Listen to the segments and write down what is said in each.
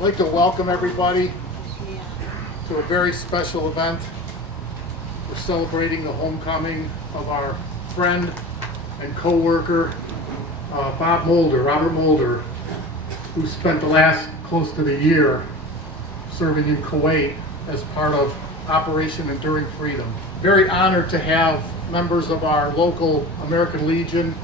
I'd like to welcome everybody to a very special event. We're celebrating the homecoming of our friend and co-worker, Robert Moulder, who spent the last close to the year serving in Kuwait as part of Operation Enduring Freedom. Very honored to have members of our local American Legion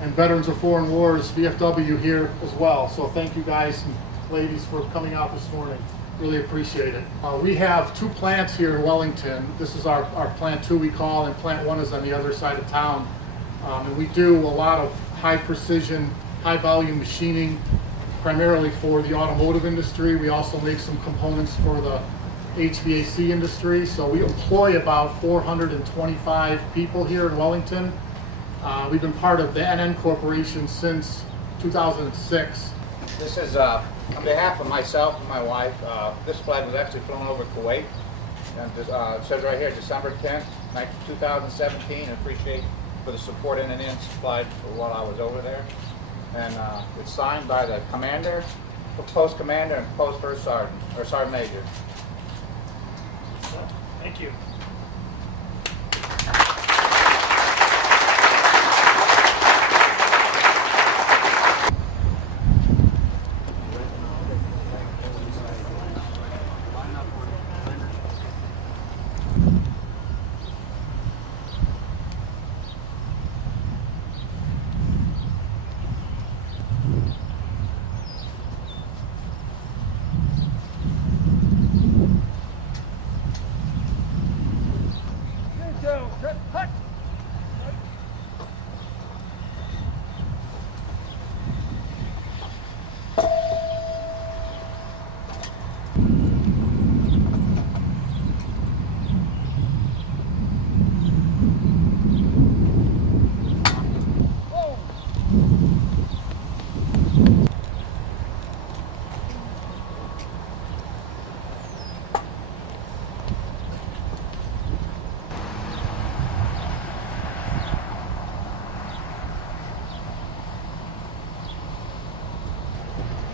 and Veterans of Foreign Wars, VFW, here as well. So thank you guys and ladies for coming out this morning. Really appreciate it. We have two plants here in Wellington. This is our plant 2 we call, and plant 1 is on the other side of town. And we do a lot of high precision, high volume machining, primarily for the automotive industry. We also make some components for the HVAC industry. So we employ about 425 people here in Wellington. We've been part of the NN Corporation since 2006. This is on behalf of myself and my wife. This flag was actually flown over Kuwait. And it says right here, December 10th, 2017. I appreciate for the support NN supplied for while I was over there. And it's signed by the commander, post commander, and post first sergeant, or sergeant major. Thank you.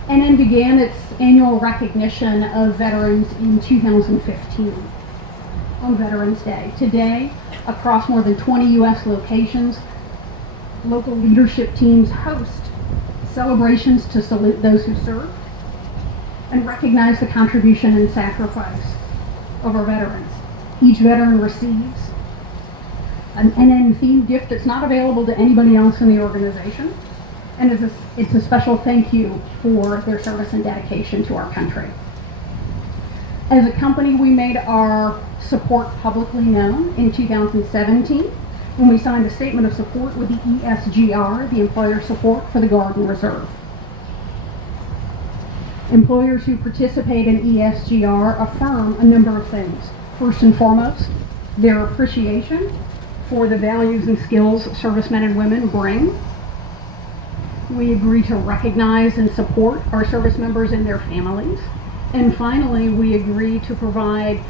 NN began its annual recognition of veterans in 2015 on Veterans Day. Today, across more than 20 U.S. locations, local leadership teams host celebrations to salute those who served and recognize the contribution and sacrifice of our veterans. Each veteran receives an NN-themed gift that's not available to anybody else in the organization. And it's a special thank you for their service and dedication to our country. As a company, we made our support publicly known in 2017 when we signed a statement of support with the ESGR, the Employer Support for the Guard and Reserve. Employers who participate in ESGR affirm a number of things. First and foremost, their appreciation for the values and skills servicemen and women bring. We agree to recognize and support our service members and their families. And finally, we agree to provide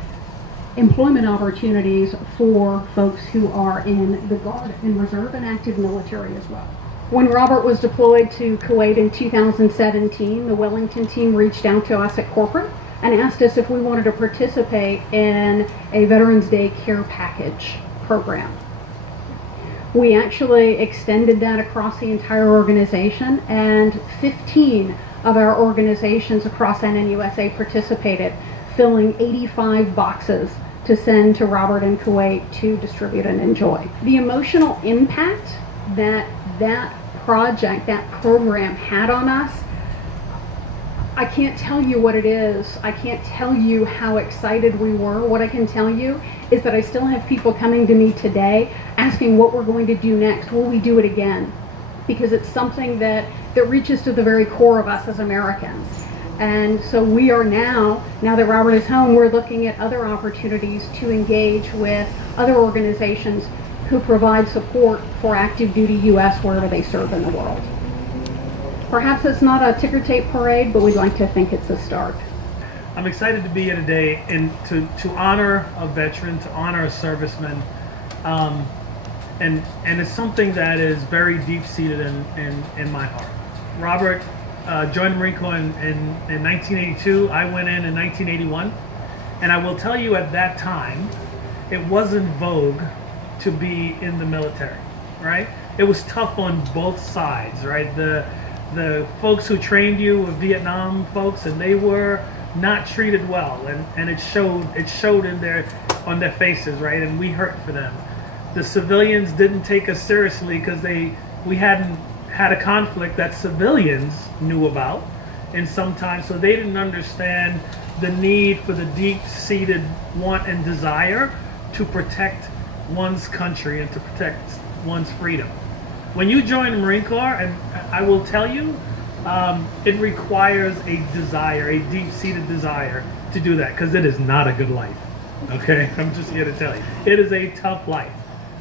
employment opportunities for folks who are in the Guard and Reserve and active military as well. When Robert was deployed to Kuwait in 2017, the Wellington team reached out to us at corporate and asked us if we wanted to participate in a Veterans Day care package program. We actually extended that across the entire organization, and 15 of our organizations across NN USA participated, filling 85 boxes to send to Robert in Kuwait to distribute and enjoy. The emotional impact that project, that program had on us, I can't tell you what it is. I can't tell you how excited we were. What I can tell you is that I still have people coming to me today asking what we're going to do next. Will we do it again? Because it's something that reaches to the very core of us as Americans. And so we are now that Robert is home, we're looking at other opportunities to engage with other organizations who provide support for active duty U.S. wherever they serve in the world. Perhaps it's not a ticker tape parade, but we'd like to think it's a start. I'm excited to be here today and to honor a veteran, to honor a serviceman, and it's something that is very deep-seated in my heart. Robert joined the Marine Corps in 1982. I went in 1981. And I will tell you, at that time, it wasn't vogue to be in the military, right? It was tough on both sides, right? The folks who trained you were Vietnam folks, and they were not treated well, and it showed in on their faces, right? And we hurt for them. The civilians didn't take us seriously because we hadn't had a conflict that civilians knew about, and sometimes so they didn't understand the need for the deep-seated want and desire to protect one's country and to protect one's freedom. When you join the Marine Corps, and I will tell you, it requires a desire, a deep-seated desire to do that, because it is not a good life. Okay, I'm just here to tell you, it is a tough life,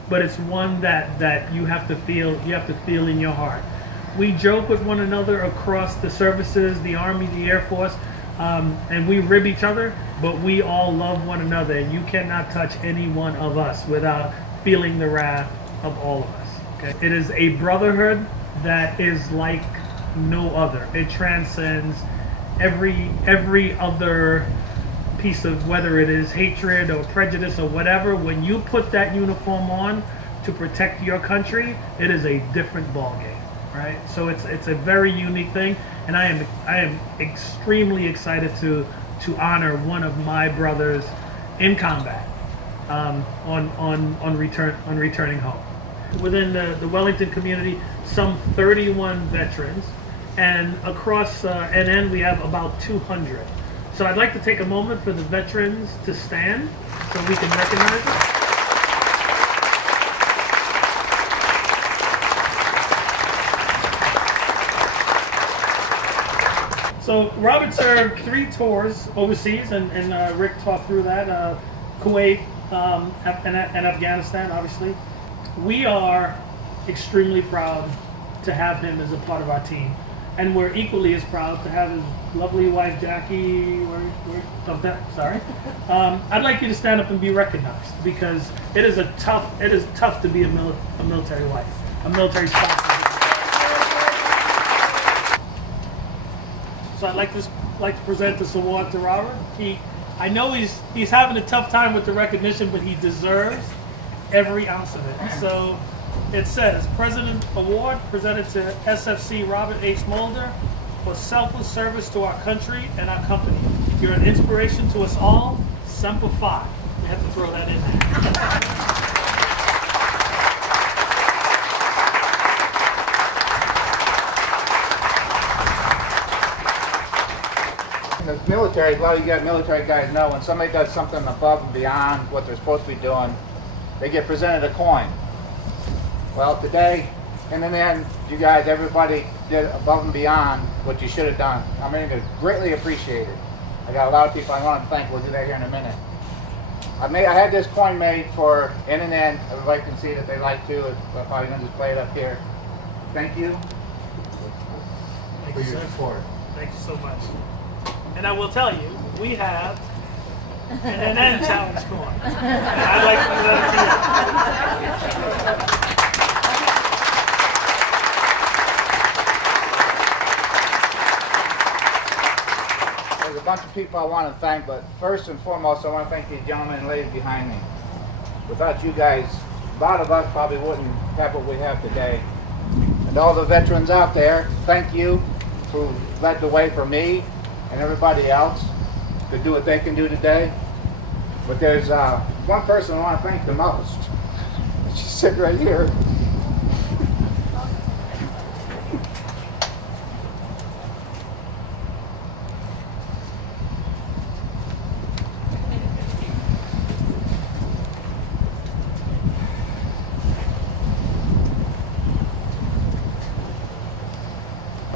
but it's one that you have to feel. You have to feel in your heart. We joke with one another across the services, the Army, the Air Force. And we rib each other, but we all love one another, and you cannot touch any one of us without feeling the wrath of all of us. Okay? It is a brotherhood that is like no other. It transcends every other piece of, whether it is hatred or prejudice or whatever. When you put that uniform on to protect your country, it is a different ballgame. Right, so it's a very unique thing, and I am extremely excited to honor one of my brothers in combat on returning home. Within the Wellington community, some 31 veterans, and across NN we have about 200. So I'd like to take a moment for the veterans to stand so we can recognize them. So Robert served 3 tours overseas, and Rick talked through that, Kuwait and Afghanistan, obviously. We are extremely proud to have him as a part of our team, and we're equally as proud to have his lovely wife, Jackie. I'd like you to stand up and be recognized, because it is tough to be a military wife, a military spouse. So I'd like to present this award to Robert. I know he's having a tough time with the recognition, but he deserves every ounce of it. So it says, President Award presented to SFC Robert H. Moulder for selfless service to our country and our company. You're an inspiration to us all. Semper Fi. We have to throw that in there. The military, a lot of you guys, military guys know when somebody does something above and beyond what they're supposed to be doing, they get presented a coin. Well, today, in the end, you guys, everybody did above and beyond what you should have done. I mean, it's greatly appreciated. I got a lot of people I want to thank. We'll do that here in a minute. I had this coin made for NN. Everybody can see it if they like to. I'm probably going to just play it up here. Thank you for your support. Thank you so much. And I will tell you, we have an NN challenge coin. I'd like to present it to you. There's a bunch of people I want to thank, but first and foremost, I want to thank these gentlemen and ladies behind me. Without you guys, a lot of us probably wouldn't have what we have today. And all the veterans out there, thank you who led the way for me and everybody else to do what they can do today. But there's one person I want to thank the most. She's sitting right here.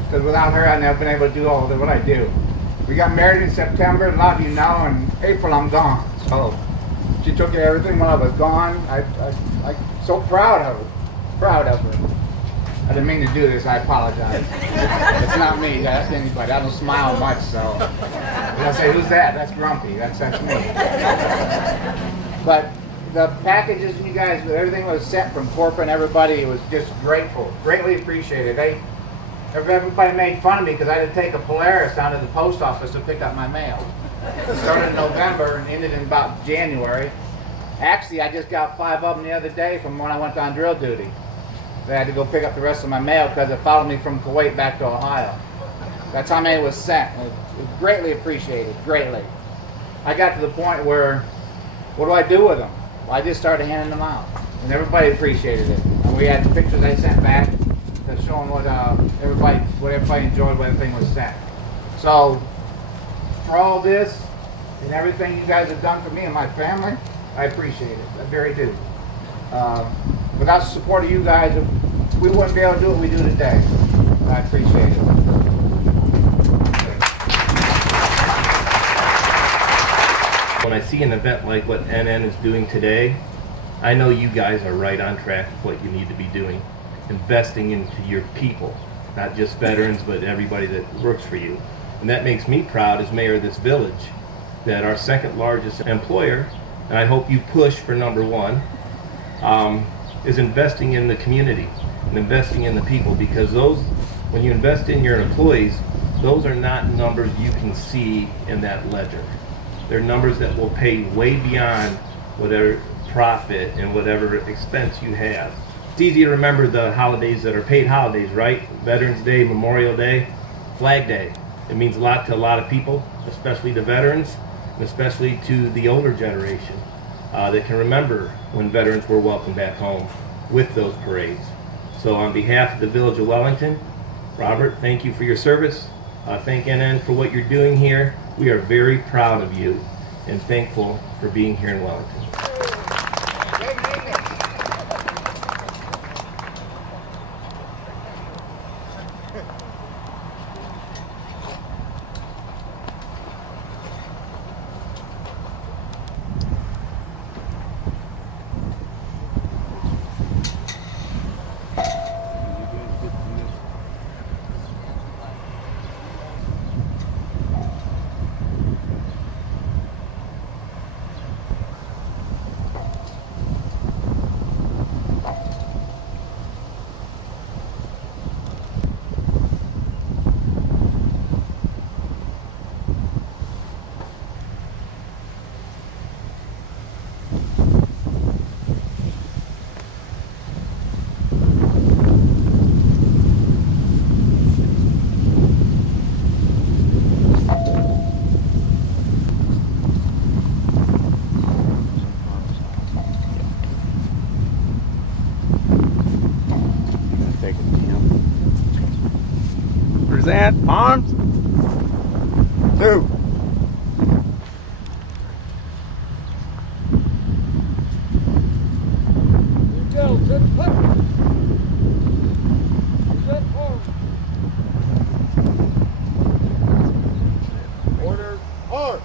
Because without her, I'd never been able to do all of what I do. We got married in September, a lot of you know, and April I'm gone. So she took care of everything while I was gone. I'm so proud of her. I didn't mean to do this, I apologize. It's not me, ask anybody. I don't smile much, so. They'll say, who's that? That's Grumpy, that's me. But the packages, you guys, everything was sent from corporate and everybody, it was just grateful, greatly appreciated. everybody made fun of me because I had to take a Polaris down to the post office to pick up my mail. It started in November and ended in about January. Actually, I just got 5 of them the other day from when I went on drill duty. I had to go pick up the rest of my mail because it followed me from Kuwait back to Ohio. That's how many was sent. It was greatly appreciated, greatly. I got to the point where, what do I do with them? Well, I just started handing them out, and everybody appreciated it. And we had pictures I sent back to show them what everybody enjoyed when everything was sent. So, for all this and everything you guys have done for me and my family, I appreciate it. I very do. Without the support of you guys, we wouldn't be able to do what we do today. I appreciate it. When I see an event like what NN is doing today, I know you guys are right on track with what you need to be doing. Investing into your people, not just veterans, but everybody that works for you. And that makes me proud as mayor of this village, that our second largest employer, and I hope you push for number 1, is investing in the community and investing in the people, because those, when you invest in your employees, those are not numbers you can see in that ledger. They're numbers that will pay way beyond whatever profit and whatever expense you have. It's easy to remember the holidays that are paid holidays, right? Veterans Day, Memorial Day, Flag Day. It means a lot to a lot of people, especially to veterans, and especially to the older generation that can remember when veterans were welcomed back home with those parades. So on behalf of the Village of Wellington, Robert, thank you for your service. Thank NN for what you're doing here. We are very proud of you and thankful for being here in Wellington. Present arms. 2. Order hard.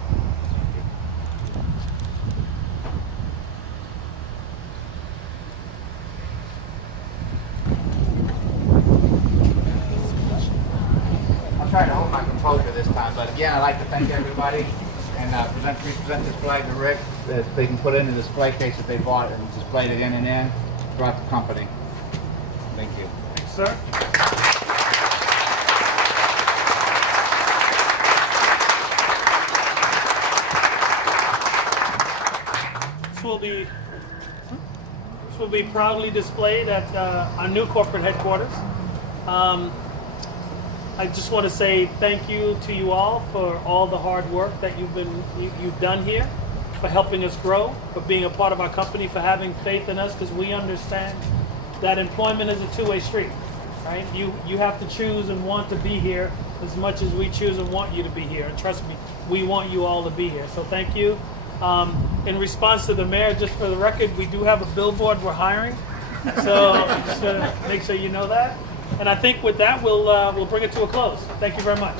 I'll try to hold my composure this time, but again, I'd like to thank everybody and present this flag to Rick that they can put it in the display case that they bought and displayed it in and in throughout the company. Thank you. Thanks, sir. This will be proudly displayed at our new corporate headquarters. I just want to say thank you to you all for all the hard work that you've done here, for helping us grow, for being a part of our company, for having faith in us, because we understand that employment is a two-way street, right? You have to choose and want to be here as much as we choose and want you to be here. And trust me, we want you all to be here. So thank you. In response to the mayor, just for the record, we do have a billboard we're hiring. So just to make sure you know that. And I think with that, we'll bring it to a close. Thank you very much.